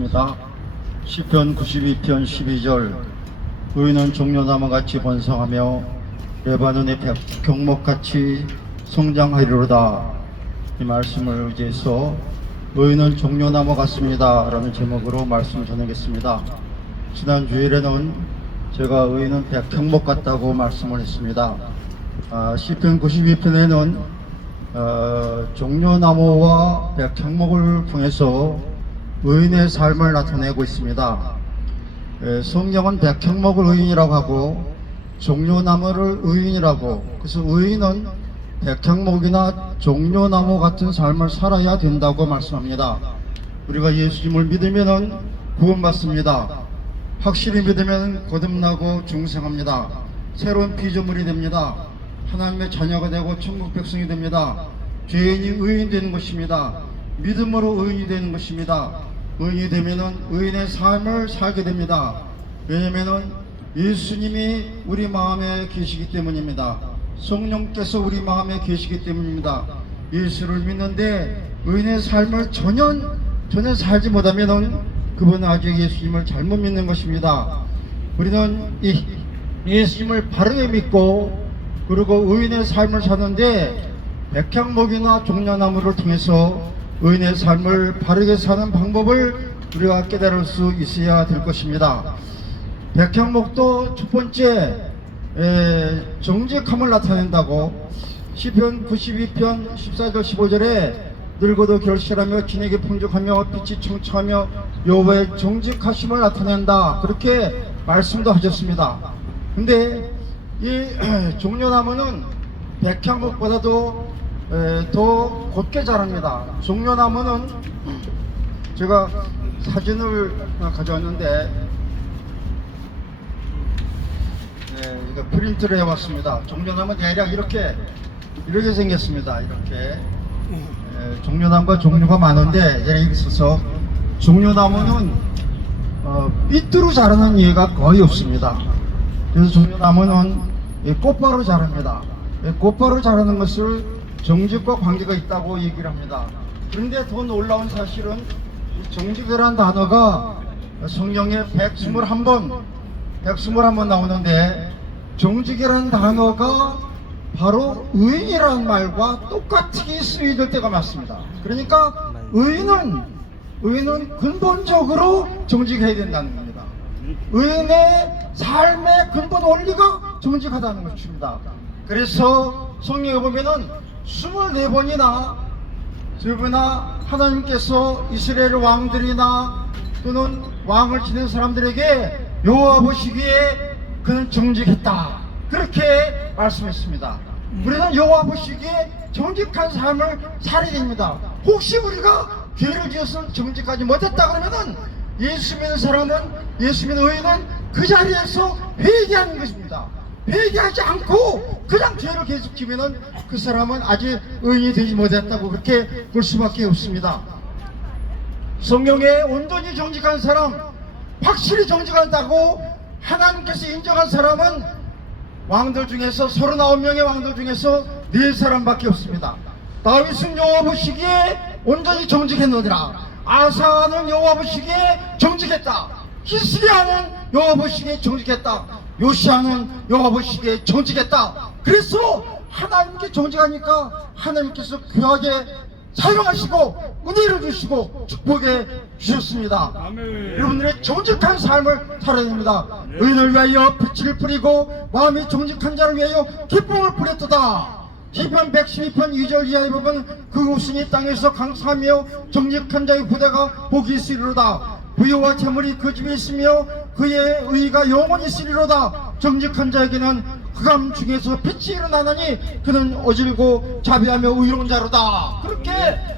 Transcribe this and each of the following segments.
하겠습니다. 시편 92편 12절 의인은 종려나무같이 번성하며 레바논의 백경목같이 성장하리로다. 이 말씀을 의지해서 의인은 종려나무 같습니다 라는 제목으로 말씀 전하겠습니다. 지난 주일에는 제가 의인은 백경목 같다고 말씀을 했습니다. 시편 92편에는 종려나무와 백향목을 통해서 의인의 삶을 나타내고 있습니다. 성경은 백향목을 의인이라고 하고 종려나무를 의인이라고, 그래서 의인은 백향목이나 종려나무 같은 삶을 살아야 된다고 말씀합니다. 우리가 예수님을 믿으면 구원받습니다. 확실히 믿으면 거듭나고 중생합니다. 새로운 피조물이 됩니다. 하나님의 자녀가 되고 천국 백성이 됩니다. 죄인이 의인 되는 것입니다. 믿음으로 의인이 되는 것입니다. 의인이 되면은 의인의 삶을 살게 됩니다. 왜냐면은 예수님이 우리 마음에 계시기 때문입니다. 성령께서 우리 마음에 계시기 때문입니다. 예수를 믿는데 의인의 삶을 전혀 살지 못하면은 그분은 아직 예수님을 잘못 믿는 것입니다. 우리는 이 예수님을 바르게 믿고 그리고 의인의 삶을 사는데 백향목이나 종려나무를 통해서 의인의 삶을 바르게 사는 방법을 우리가 깨달을 수 있어야 될 것입니다. 백향목도 첫 번째 정직함을 나타낸다고 시편 92편 14절 15절에 늙어도 결실하며 진에게 풍족하며 빛이 청청하며 여호와의 정직하심을 나타낸다, 그렇게 말씀도 하셨습니다. 근데 이 종려나무는 백향목보다도 더 곧게 자랍니다. 종려나무는 제가 사진을 가져왔는데 이거 프린트를 해왔습니다. 종려나무 대략 이렇게 생겼습니다. 이렇게 종려나무가 종류가 많은데 여기 있어서 종려나무는 삐뚤어 자라는 예가 거의 없습니다. 그래서 종려나무는 꽃바로 자랍니다. 꽃바로 자라는 것을 정직과 관계가 있다고 얘기를 합니다. 그런데 더 놀라운 사실은 정직이라는 단어가 성경에 121번 나오는데 정직이라는 단어가 바로 의인이라는 말과 똑같이 쓰여질 때가 많습니다. 그러니까 의인은 근본적으로 정직해야 된다는 겁니다. 의인의 삶의 근본 원리가 정직하다는 것입니다. 그래서 성경에 보면은 24번이나 하나님께서 이스라엘 왕들이나 또는 왕을 지낸 사람들에게 여호와 보시기에 그는 정직했다, 그렇게 말씀했습니다. 우리는 여호와 보시기에 정직한 삶을 살아야 됩니다. 혹시 우리가 죄를 지어서 정직하지 못했다 그러면은 예수 믿는 사람은, 예수 믿는 의인은 그 자리에서 회개하는 것입니다. 회개하지 않고 그냥 죄를 계속 지면은 그 사람은 아직 의인이 되지 못했다고 그렇게 볼 수밖에 없습니다. 성경에 온전히 정직한 사람, 확실히 정직하다고 하나님께서 인정한 사람은 왕들 중에서 39명의 왕들 중에서 4사람밖에 없습니다. 다윗은 여호와 보시기에 온전히 정직했느니라. 아사는 여호와 보시기에 정직했다. 히스기야는 여호와 보시기에 정직했다. 요시야는 여호와 보시기에 정직했다. 그래서 하나님께 정직하니까 하나님께서 귀하게 사용하시고 은혜를 주시고 축복해 주셨습니다. 아멘. 여러분들의 정직한 삶을 살아야 됩니다. 의인을 위하여 빛을 뿌리고 마음이 정직한 자를 위하여 기쁨을 뿌렸도다. 시편 112편 2절 이하에 보면 그 웃음이 땅에서 강사하며 정직한 자의 부대가 복이 있으리로다. 부유와 재물이 그 집에 있으며 그의 의가 영원히 있으리로다. 정직한 자에게는 흑암 중에서 빛이 일어나나니 그는 어질고 자비하며 의로운 자로다, 그렇게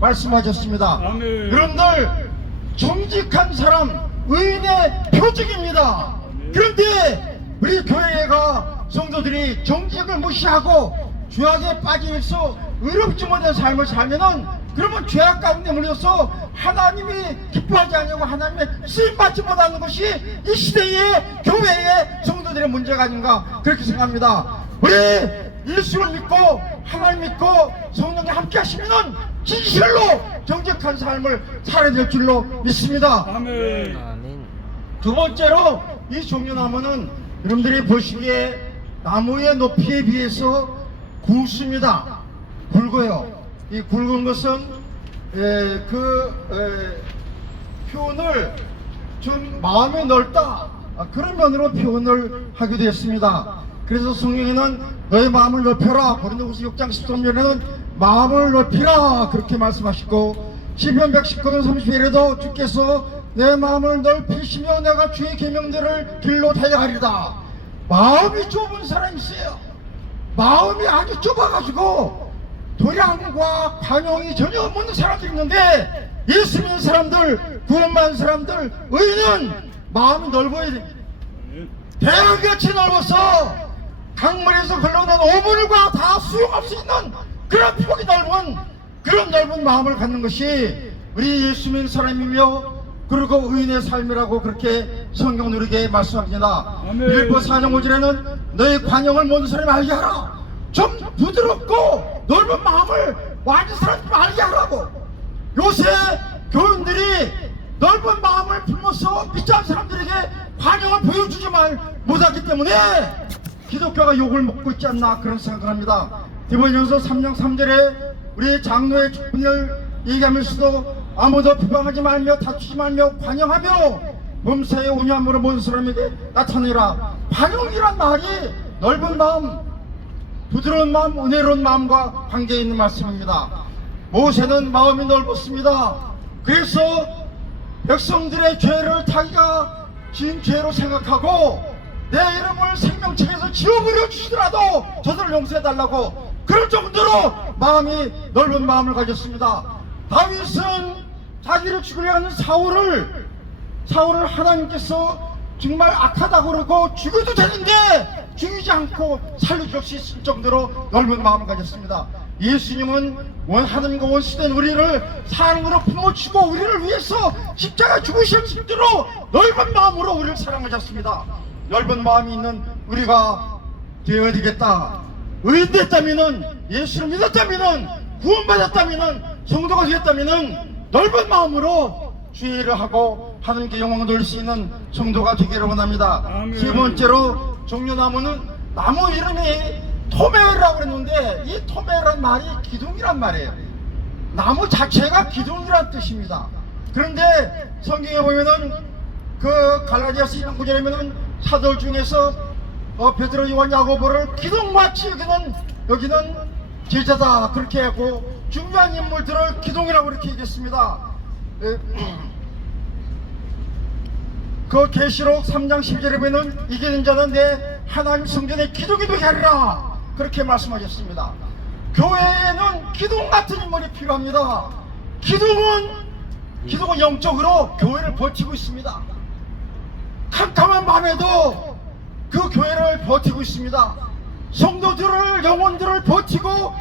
말씀하셨습니다. 아멘. 여러분들, 정직한 사람 의인의 표적입니다. 그런데 우리 교회가 성도들이 정직을 무시하고 죄악에 빠져있어 의롭지 못한 삶을 살면은 그러면 죄악 가운데 물려서 하나님이 기뻐하지 않냐고 하나님의 쓰임받지 못하는 것이 이 시대의 교회의 성도들의 문제가 아닌가 그렇게 생각합니다. 우리 예수를 믿고 하나님 믿고 성령이 함께 하시면은 진실로 정직한 삶을 살아야 될 줄로 믿습니다. 아멘. 두 번째로 이 종려나무는 여러분들이 보시기에 나무의 높이에 비해서 굵습니다. 굵어요. 이 굵은 것은 표현을 좀 마음이 넓다, 그런 면으로 표현을 하기도 했습니다. 그래서 성경에는 너의 마음을 넓혀라, 고린도후서 6장 13절에는 마음을 넓히라 그렇게 말씀하시고, 시편 119편 30절에도 주께서 내 마음을 넓히시며 내가 주의 계명들을 길로 달려가리다. 마음이 좁은 사람이 있어요. 마음이 아주 좁아가지고 도량과 관용이 전혀 없는 사람들이 있는데, 예수 믿는 사람들, 구원받은 사람들, 의인은 마음이 넓어야 됩니다. 대양같이 넓어서 강물에서 흘러오는 오물과 다 수용할 수 있는 그런 폭이 넓은, 그런 넓은 마음을 갖는 것이 우리 예수 믿는 사람이며, 그리고 의인의 삶이라고 그렇게 성경 누리게 말씀합니다. 빌립보 4장 5절에는 너의 관용을 모든 사람이 알게 하라. 좀 부드럽고 넓은 마음을 많은 사람들이 알게 하라고. 요새 교인들이 넓은 마음을 품어서 믿지 않는 사람들에게 관용을 보여주지 못하기 때문에 기독교가 욕을 먹고 있지 않나, 그런 생각을 합니다. 디모데전서 3장 3절에 우리 장로의 직분을 얘기하면서도 아무도 비방하지 말며 다투지 말며 관용하며 범사에 온유함으로 모든 사람에게 나타내라. 관용이란 말이 넓은 마음, 부드러운 마음, 은혜로운 마음과 관계에 있는 말씀입니다. 모세는 마음이 넓었습니다. 그래서 백성들의 죄를 자기가 지은 죄로 생각하고 내 이름을 생명책에서 지워버려 주시더라도 저들을 용서해달라고, 그럴 정도로 마음이 넓은 마음을 가졌습니다. 다윗은 자기를 죽이려 하는 사울을 하나님께서 정말 악하다고 그러고 죽여도 되는데 죽이지 않고 살려줄 수 있을 정도로 넓은 마음을 가졌습니다. 예수님은 하나님과 원수된 우리를 사랑으로 품어주고 우리를 위해서 십자가 죽으실 정도로 넓은 마음으로 우리를 사랑하셨습니다. 넓은 마음이 있는 우리가 되어야 되겠다. 의인 됐다면은, 예수를 믿었다면은, 구원받았다면은, 성도가 되었다면은 넓은 마음으로 주의 일을 하고 하나님께 영광을 돌릴 수 있는 성도가 되기를 원합니다. 아멘. 세 번째로 종려나무는 나무 이름이 토메라고 그랬는데, 이 토메라는 말이 기둥이란 말이에요. 나무 자체가 기둥이란 뜻입니다. 그런데 성경에 보면은 그 갈라디아서 1장 9절에 보면은 사도들 중에서 베드로, 요한, 야고보를 기둥마치 여기는 제자다 그렇게 하고, 중요한 인물들을 기둥이라고 이렇게 얘기했습니다. 그 계시록 3장 10절에 보면 이기는 자는 내 하나님 성전의 기둥이 되게 하리라 그렇게 말씀하셨습니다. 교회에는 기둥 같은 인물이 필요합니다. 기둥은 영적으로 교회를 버티고 있습니다. 캄캄한 밤에도 그 교회를 버티고 있습니다. 성도들을, 영혼들을 버티고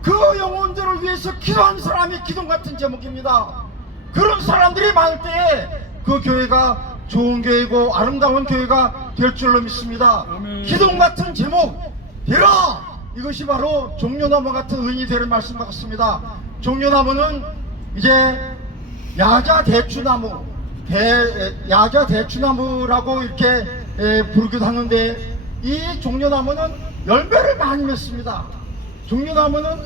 그 영혼들을 위해서 기도하는 사람이 기둥 같은 제목입니다. 그런 사람들이 많을 때에 그 교회가 좋은 교회고 아름다운 교회가 될 줄로 믿습니다. 아멘. 기둥 같은 제목 되라, 이것이 바로 종려나무 같은 의인이 되는 말씀 같습니다. 종려나무는 이제 야자 대추나무라고 이렇게 부르기도 하는데, 이 종려나무는 열매를 많이 맺습니다. 종려나무는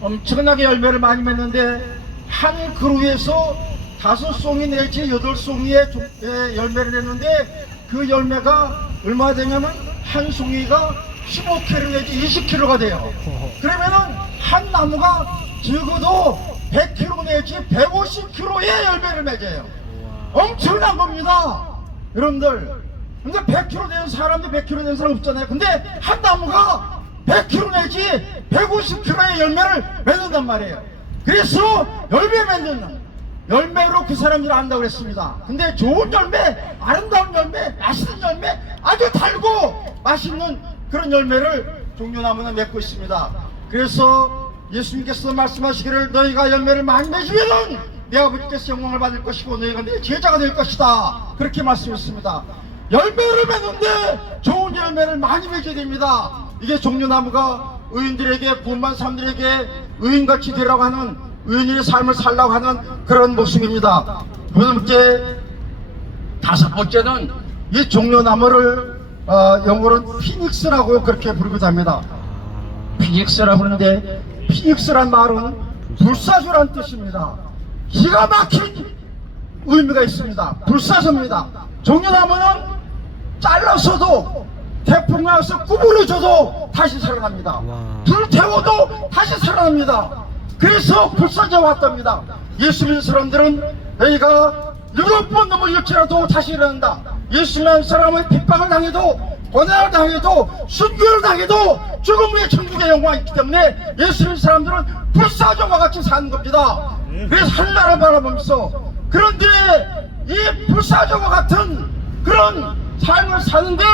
엄청나게 열매를 많이 맺는데, 한 그루에서 5송이 내지 8송이의 열매를 냈는데, 그 열매가 얼마 되냐면 한 송이가 15kg 내지 20kg가 돼요. 그러면은 한 나무가 적어도 100kg 내지 150kg의 열매를 맺어요. 엄청난 겁니다, 여러분들. 근데 100kg 되는 사람도 100kg 되는 사람 없잖아요. 근데 한 나무가 100kg 내지 150kg의 열매를 맺는단 말이에요. 그래서 열매 맺는 열매로 그 사람들을 안다고 그랬습니다. 근데 좋은 열매, 아름다운 열매, 맛있는 열매, 아주 달고 맛있는 그런 열매를 종려나무는 맺고 있습니다. 그래서 예수님께서 말씀하시기를 너희가 열매를 많이 맺으면 내 아버지께서 영광을 받을 것이고 너희가 내 제자가 될 것이다 그렇게 말씀했습니다. 열매를 맺는데 좋은 열매를 많이 맺어야 됩니다. 이게 종려나무가 의인들에게, 구원받은 사람들에게 의인같이 되라고 하는 의인의 삶을 살라고 하는 그런 모습입니다. 그 번째, 다섯 번째는 이 종려나무를 영어로는 피닉스라고 그렇게 부르기도 합니다. 피닉스라고 하는데, 피닉스란 말은 불사조란 뜻입니다. 기가 막힌 의미가 있습니다. 불사조입니다. 종려나무는 잘라서도 태풍 나서 구부러져도 다시 살아납니다. 불태워도 다시 살아납니다. 그래서 불사조 왔답니다. 예수 믿는 사람들은 너희가 7번 넘어질지라도 다시 일어난다. 예수 믿는 사람은 핍박을 당해도, 고난을 당해도, 순교를 당해도 죽음 후에 천국의 영광이 있기 때문에 예수 믿는 사람들은 불사조와 같이 사는 겁니다. 그래서 하늘나라를 바라보면서, 그런데 이 불사조와 같은 그런 삶을 사는데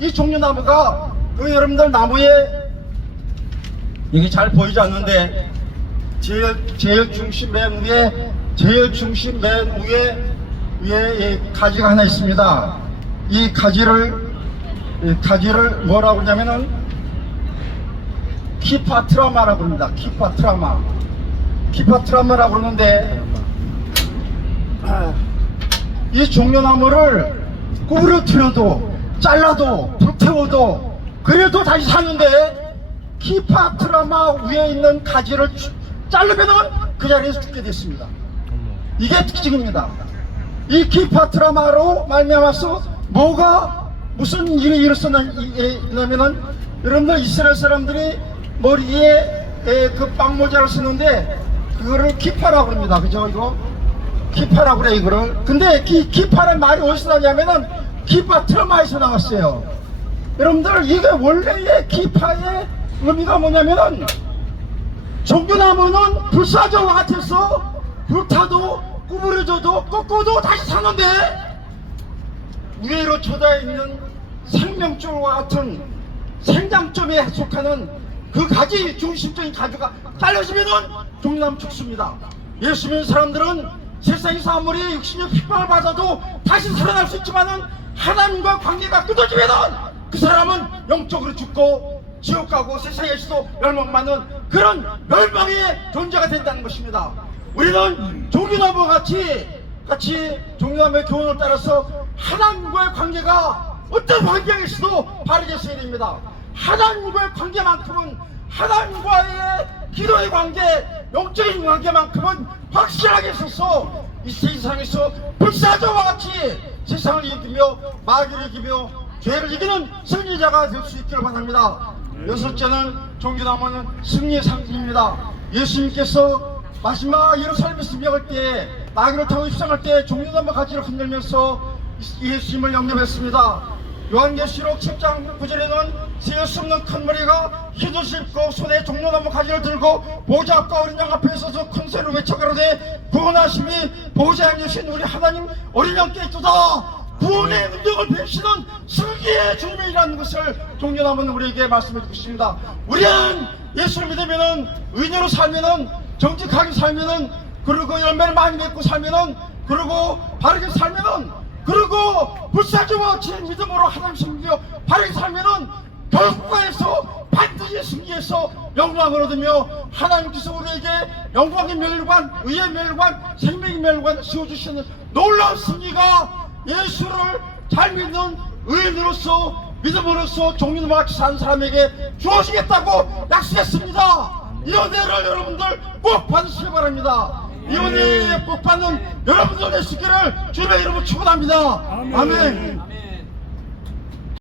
이 종려나무가, 여러분들 나무에 이게 잘 보이지 않는데 제일 중심 맨 위에, 위에 가지가 하나 있습니다. 이 가지를 뭐라고 하냐면은 키파트라마라고 합니다. 키파트라마라고 그러는데, 이 종려나무를 구부러뜨려도, 잘라도, 불태워도, 그래도 다시 사는데, 키파트라마 위에 있는 가지를 자르면은 그 자리에서 죽게 됐습니다. 이게 특징입니다. 이 키파트라마로 말미암아서 무슨 일이 일어났냐면은, 여러분들 이스라엘 사람들이 머리에 그 빵모자를 쓰는데 그거를 키파라고 합니다. 그죠? 이거 키파라고 그래, 이거를. 근데 키파란 말이 어디서 나냐면은 키파트라마에서 나왔어요. 여러분들, 이게 원래의 키파의 의미가 뭐냐면은, 종려나무는 불사조와 같아서 불타도 구부러져도 꺾어도 다시 사는데, 위로 쳐다있는 생명줄과 같은 생장점에 속하는 그 가지, 중심적인 가지가 잘려지면은 종려나무 죽습니다. 예수 믿는 사람들은 세상에서 아무리 육신의 핍박을 받아도 다시 살아날 수 있지만은, 하나님과 관계가 끊어지면은 그 사람은 영적으로 죽고 지옥 가고 세상에서도 멸망받는 그런 멸망의 존재가 된다는 것입니다. 우리는 종려나무와 같이 종려나무의 교훈을 따라서 하나님과의 관계가 어떤 환경에서도 바르게 있어야 됩니다. 하나님과의 관계만큼은, 하나님과의 기도의 관계, 영적인 관계만큼은 확실하게 있어서 이 세상에서 불사조와 같이 세상을 이기며 마귀를 이기며 죄를 이기는 승리자가 될 수 있기를 바랍니다. 여섯째는, 종려나무는 승리의 상징입니다. 예수님께서 마지막 예루살렘에서 명할 때, 나귀를 타고 입성할 때 종려나무 가지를 흔들면서 예수님을 영접했습니다. 요한계시록 10장 9절에는 세울 수 없는 큰 머리가 흰옷을 입고 손에 종려나무 가지를 들고 보좌 앞과 어린 양 앞에 서서 큰 소리로 외쳐가로되, 구원하심이 보좌에 계신 우리 하나님 어린 양께 있도다. 구원의 능력을 베푸시는 승리의 주님이라는 것을 종려나무는 우리에게 말씀해 주고 있습니다. 우리는 예수를 믿으면은, 의인으로 살면은, 정직하게 살면은, 그리고 열매를 많이 맺고 살면은, 그리고 바르게 살면은, 그리고 불사조와 같이 믿음으로 하나님 섬기며 바르게 살면은 결국에서 반드시 승리해서 영광을 얻으며, 하나님께서 우리에게 영광의 멸관, 의의 멸관, 생명의 멸관 씌워주시는 놀라운 승리가 예수를 잘 믿는 의인으로서, 믿음으로써 종려나무와 같이 사는 사람에게 주어지겠다고 약속했습니다. 이 은혜를 여러분들 꼭 받으시기 바랍니다. 이 은혜에 복 받는 여러분들의 수기를 주님의 이름으로 축원합니다. 아멘.